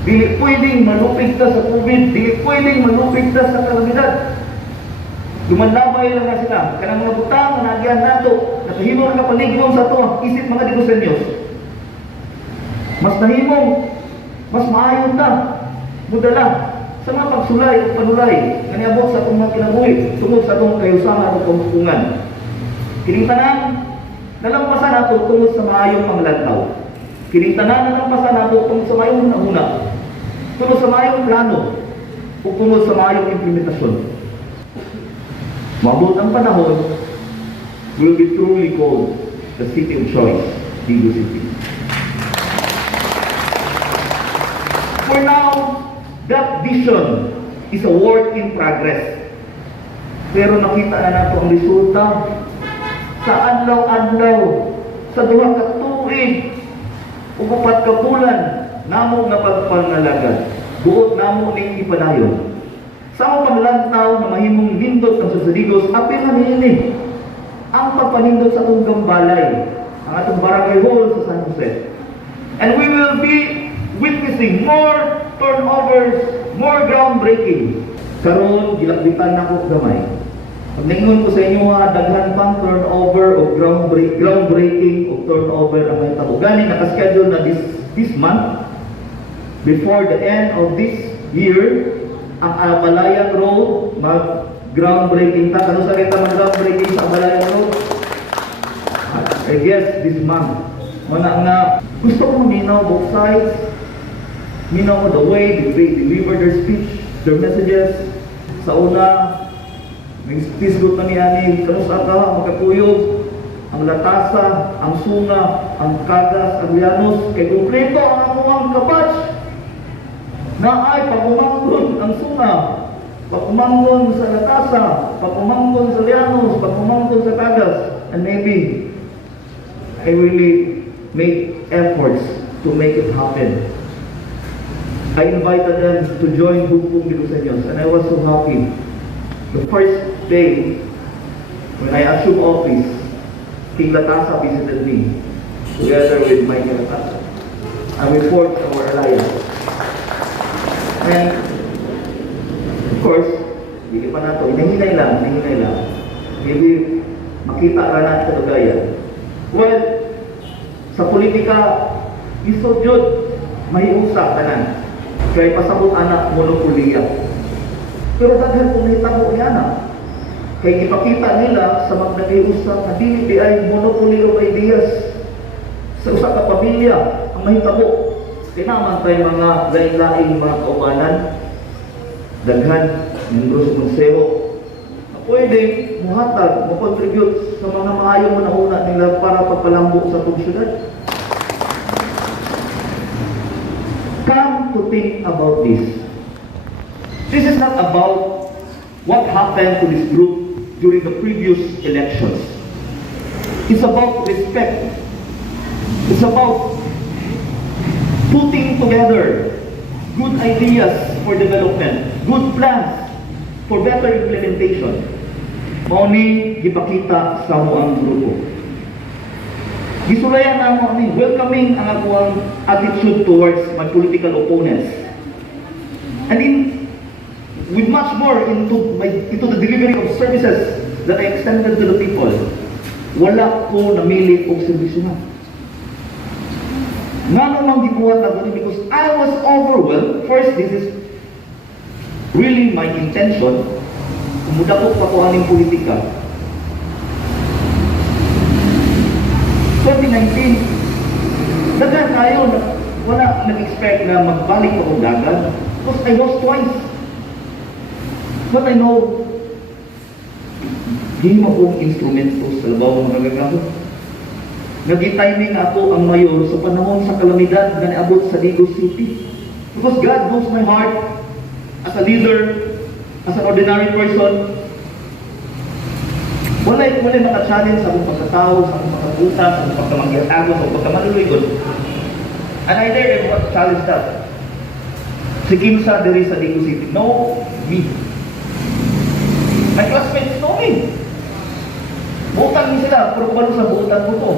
Dili pwedeng malupig ta sa COVID, dili pwedeng malupig ta sa kalamidad. Dumanlabay lang na sila. Kanang mga butang na nagyan nato, nakahimo ka paligmon sa to, isip mga Digosenyos. Mas nahimong, mas maayon ta, mudala sa mga pagsulay o panulay nga niabot sa atong mga kinabuhi tungod sa atong kayusahan o pampukungan. Kining tanan, nalampasan nato tungod sa maayong panglantaw. Kining tanan nalampasan nato tungod sa maayong hunahuna, tungod sa maayong plano, o tungod sa maayong implementasyon. Maabot ang panahon, will be truly called the City of Choice, Digo City. For now, that vision is a work in progress. Pero nakita na nato ang resulta sa adlaw-adlaw, sa duha ka tuig, o 4 ka bulan, namo nga pagpangalagad. Buot namo ning ipadayon. Sa akong paglantaw na mahimong lindot ng Sasadigos, apil na niini ang pagpanindot sa atong gambalay, ang atong barangay hall sa San Jose. And we will be witnessing more turnovers, more groundbreaking. Karon gilakbitan na ko gamay. Pag ningon ko sa inyo daghan pang turnover o groundbreaking o turnover ang may tabo. Gani nakaschedule na this month, before the end of this year, ang Abalayan Road mag-groundbreaking ta. Ano sa kita mag-groundbreaking sa Abalayan Road? I guess this month. Mana nga, gusto ko minaw both sides. Minaw the way they deliver their speech, their messages. Sa una, may pisgot na ni kanus ata, magkakuyog, ang latasa, ang sunga, ang kagas, ang lianos, kay kumpleto ang amuang kabatch. Na ay pagumanggon ang sunga, pagumanggon sa latasa, pagumanggon sa lianos, pagumanggon sa kagas, and maybe I really make efforts to make it happen. I invited them to join Hukbong Digosenyos, and I was so happy. The first day when I assumed office, King Latasa visited me together with Mike Latasa, and we forged our alliance. And of course, hindi pa nato, hinahinay lang. Maybe makita ka na sa lugayan. Well, sa politika, isod may usap tanan. Kaya pasabot anak monopoliya. Pero daghan kung nahitabo ni anak. Kaya ipakita nila sa magnagiusap na dili ay monopoly of ideas. Sa usa ka pamilya, ang mahitabo. Kinaman tayo mga lain-laing mga kaubanan, daghan, membro sa konseho, na pwede muhatag, makontribute sa mga maayong una nila para pagpalambo sa itong syudad. Come to think about this. This is not about what happened to this group during the previous elections. It's about respect. It's about putting together good ideas for development, good plans for better implementation. Mao ni gipakita sa amoang grupo. Gisulayan na mo ni welcoming ang akong attitude towards my political opponents. And with much more into the delivery of services that I extended to the people, wala ko namili og serbisyo na. Nga namang gibuhat na gano'n because I was overwhelmed. First, this is really my intention. Kumudakot pa ko aning politika. 2019, daghan tayo na wala nag-expect na magbalik ako dagat because I lost twice. But I know, di mo kong instrumento sa labaw ng nagagamit. Nag-timing ako ang mayor sa panahon sa kalamidad na naabot sa Digo City. Because God knows my heart as a leader, as an ordinary person. Wala'y maka-challenge sa akong pagkatao, sa akong pagkabuta, sa akong pagkamangyatago, sa akong pagkamanulugon. And I dare everyone to challenge that. Si Kimsa diri sa Digo City. No, me. My classmates know me. Buutang ni sila, pero kubalo sa buutang ko to.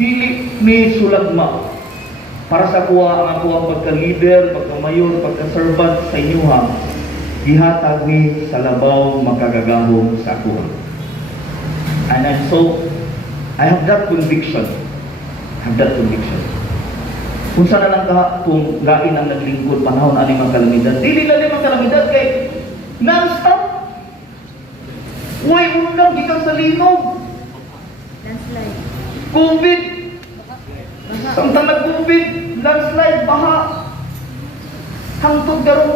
dili ni sulagma para sa kuha ang ako ang pagka-leader, pagka-mayor, pagka-servant sa inyo ha. Gihatag ni sa labaw makagagahong sa kuha. And I have that conviction. Kung sana lang ka, kung gain ang naglingkod panahon ani mga kalamidad. Dili na mga kalamidad kay non-stop. Uy, unang gikan sa linog. Landslide. COVID. Samtang nag-COVID, landslide, baha. Hangtod garo.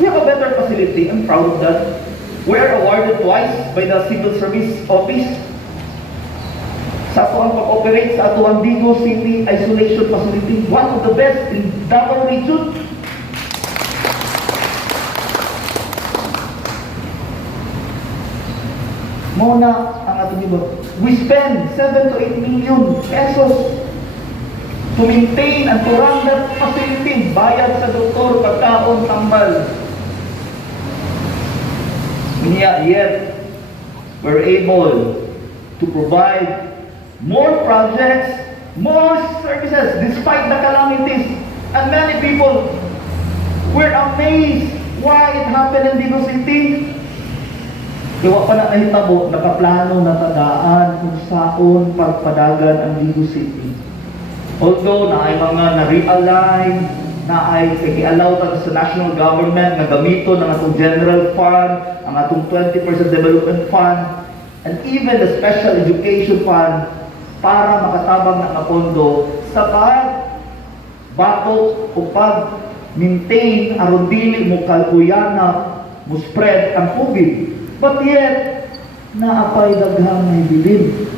We have a better facility. I'm proud of that. We are awarded twice by the Civil Service Office sa ato ang pag-operate sa ato ang Digo City Isolation Facility. One of the best in Davao Region. Muna ang ato diba. We spend 7 to 8 million pesos to maintain and to run that facility. Bayad sa doktor, pagkaon, tambal. Yet, we're able to provide more projects, more services, despite the calamities. And many people were amazed why it happened in Digo City. Diwa pa na nahitabo, nakaplano na tadaan kung saan pagpadagan ang Digo City. Although na ay mga na-realign, na ay pag-i-allow sa national government na gamiton ng atong general fund, ang atong 20% development fund, and even the special education fund para makatabang na pondo sa pag-bato o pag-maintain aron dili mo kalkuyana mo spread ang COVID. But yet, naapay daghang may bilin.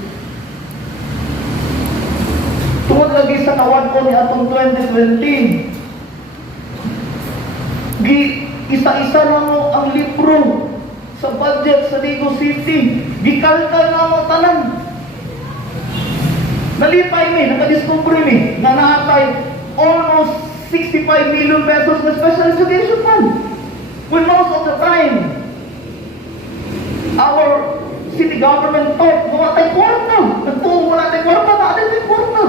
Tungod lagi sa kawan ko ni atong 2020, isa-isa na mo ang libro sa budget sa Digo City. Gikalkal na mo tanan. Nalipay mi, nakadiscover mi, na naatay almost 65 million pesos na special education fund. When most of the time, our city government thought, wala tayong kwarta. Nagtuong wala tayong kwarta, natin tayong kwarta.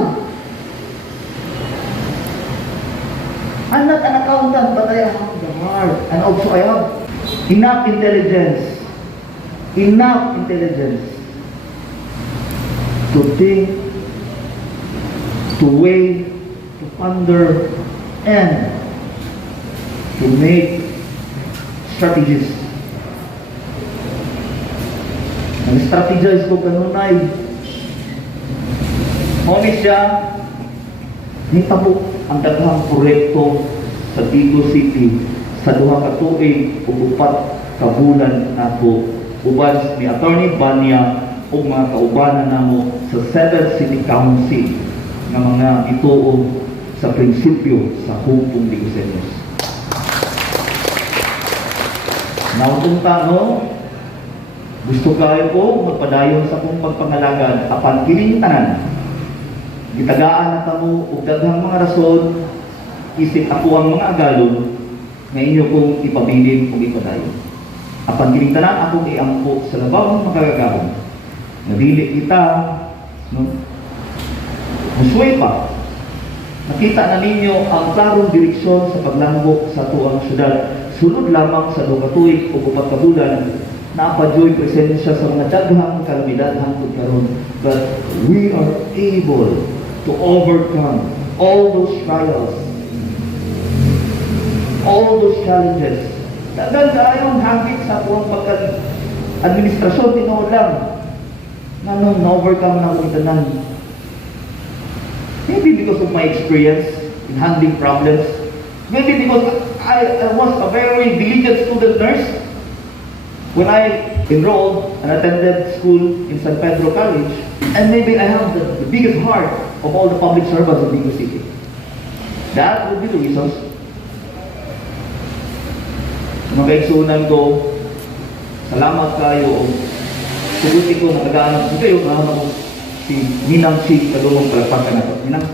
I'm not an accountant, but I have the heart. And also I have enough intelligence to think, to weigh, to ponder, and to make strategies. Ang strategize ko kanunay. Honest siya, hitabo ang daghang proyekto sa Digo City sa duha ka tuig ug upat ka bulan nato uban ni Attorney Banya ug mga kaubanan namo sa 7th City Council nga mga ituo sa prinsipyo sa hukong Digoseños. Nautunta no, gusto kayo po magpadayon sa kong pagpangalagad apan kining tanan. Gitagaan na kamo ug daghang mga rason isip ako ang mga agalon nga inyo kong ipabilin ug ipadayon. Apan kining tanan akong iampo sa labaw ng makagagahon. Nabili kita, no? Musuy pa. Nakita na ninyo ang klarong direksyon sa paglambok sa tuwang syudad. Sunod lamang sa 2 ka tuig ug 4 ka bulan napadyo'y presensya sa mga daghang kalamidad hangtod karon. But we are able to overcome all those trials, all those challenges. Daghan kaayong hagit sa buong pagka-administrasyon, tinood lang. Nanong na-overcome na kong tanan. Maybe because of my experience in handling problems. Maybe because I was a very diligent student nurse. When I enrolled and attended school in San Pedro College, and maybe I have the biggest heart of all the public servants of Digo City. That would be the reasons. Mga kaigsunan ko, salamat kayo. Suguti ko, nakagaan ko kayo, si Ninang si Kadulong Palagpakan na ito. Ninang.